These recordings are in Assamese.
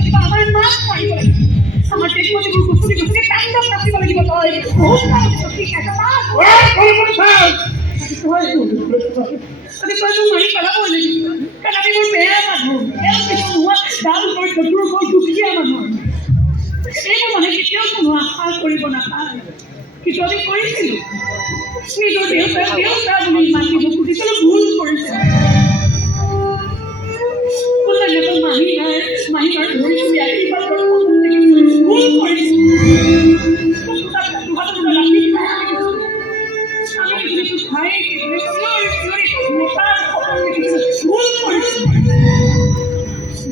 লাগিব আমাৰ মাক মাৰিব লাগিব আমাৰ তেজমতিবোৰ গুচুৰি গুচুৰি তাণ্ডৱ নাচিব লাগিব তই বহুত কাম ঠিক আছে তই মোক মাৰি পেলাব লাগিব কাৰণ আমি মোৰ বেয়া মানুহ ডাল কৰি চতুৰ হৈ দুখীয়া মানুহ এইবোৰ মানুহে কেতিয়াও কোনো আশা কৰিব নাপায় কিন্তু আমি কৰিছিলোঁ নিজৰ দেউতা বুলি মাতিব খুজিছিলোঁ ভুল কৰিছে মাহীমাৰ ধৰি আশীৰ্বাদ ভুল কৰিছে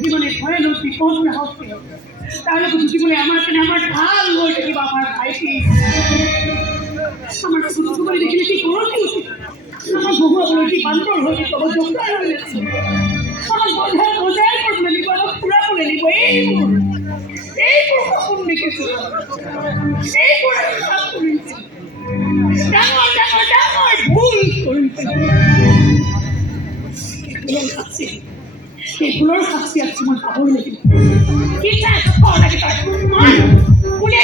জীবনে ভয়ানক বিপদ সাহস তাহলে জীবনে আমার কেন আমার ঢাল হয়ে থাকিব আমার ভাইটি আমার সুযোগ দেখিলে কি করছি আমার বহু আপনার কি বান্তর হয়ে তবে জোগাড় হয়ে গেছে আমার বোঝায় বোঝায় করলে নিব আমার পুরা করে নিব এই কখন দেখেছো এই করে সব করেছি ডাঙর ভুল করেছি এগুলোর শাস্তি আছে আমার পাগল লেগে কি চাই কর আগে তাই কুলে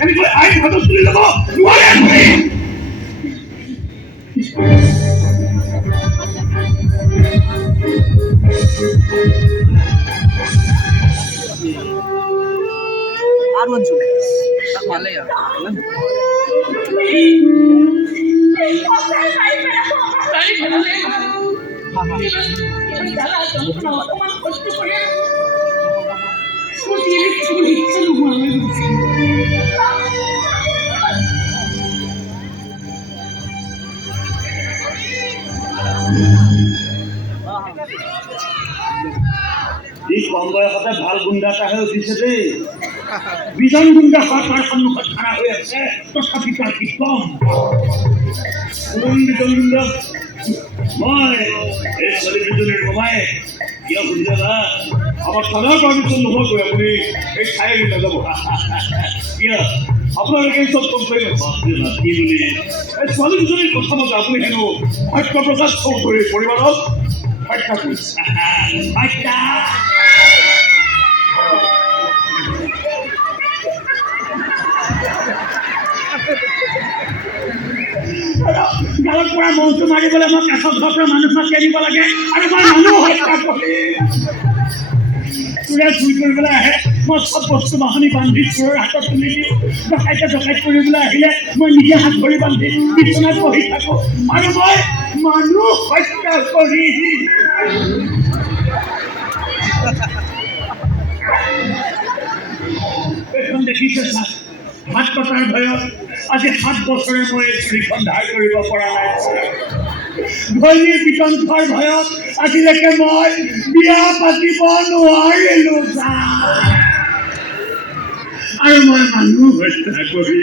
আমি করে আইন হাতে তুলে দেবো আর বলছো ভালোই এই কম বয়সতে ভাল গুণ্ডা এটা হৈ উঠিছে দেই বিজন গুণ্ডা তাৰ সন্মুখত খাৰা হৈ আছে তথাপি তাৰ কি কম কোন বিজন গুণ্ডা মই এই ছোৱালী দুজনীৰ মোবাইল কিয় বুজিলে না আমাৰ থানাৰ পাৰ্মিশ্যন নহবগৈ আপুনি এই ঠাই নাযাব কিয় আপোনালোকে চব কমপ্লেইন কি বুলি এই ছোৱালী দুজনীৰ কথা মতে আপুনি হেনো সত্য প্ৰকাশ চৌধুৰীৰ পৰিবাৰক হত্যা কৰিছে হত্যা গাঁৱৰ পৰা মনটো মাৰিবলৈ মই কাষত ঘৰৰ পৰা মানুহ মাতি আনিব লাগে আৰু মই মানুহ হত্যা কৰি চোৰে চুৰি কৰিবলৈ আহে মই চব বস্তু বাহনি বান্ধি চোৰৰ হাতত তুলি দিওঁ ডকাইতে ডকাইত কৰিবলৈ আহিলে মই নিজে হাত ভৰি বান্ধি বিচনাত বহি থাকোঁ আৰু মই মানুহ হত্যা কৰি এইখন দেখিছে ছাৰ হাত কটাৰ ভয়ত আজি 7 বছৰে মই চুৰিখন ধাৰ কৰিব পৰা নাই ধনীৰ বিকণ্ঠৰ ভয়ত আজিলৈকে মই বিয়া পাতিব নোৱাৰিলোঁ আৰু মই মানুহ হত্যা কৰি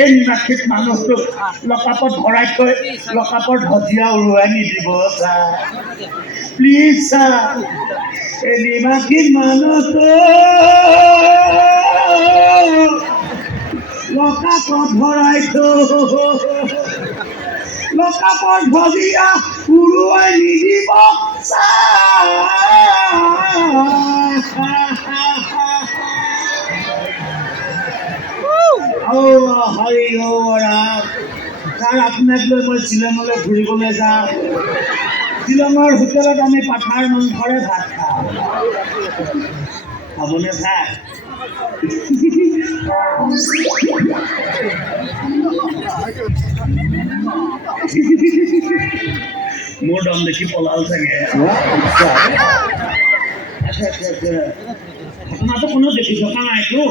এই নিমাক্ষিত মানুহটোক লকাপত ভৰাই থৈ লকাপৰ ধজিয়া উৰুৱাই নিদিব ছাৰ প্লিজ ছাৰ এই নিমাক্ষিত মানুহটো লকাপত ভৰাই লকাপত ধজিয়া উৰুৱাই নিদিব ছাৰ আপোনাক লৈ মই শ্বিলঙলৈ ঘূৰিবলৈ যাওঁ শ্বিলঙৰ হোটেলত আমি পাঠাৰ মাংসৰে ভাত খাওঁ খাবনে ভাত মোৰ দম দেখি পলাল চাগে ঘটনাটো কোনো দেখি থকা নাইতো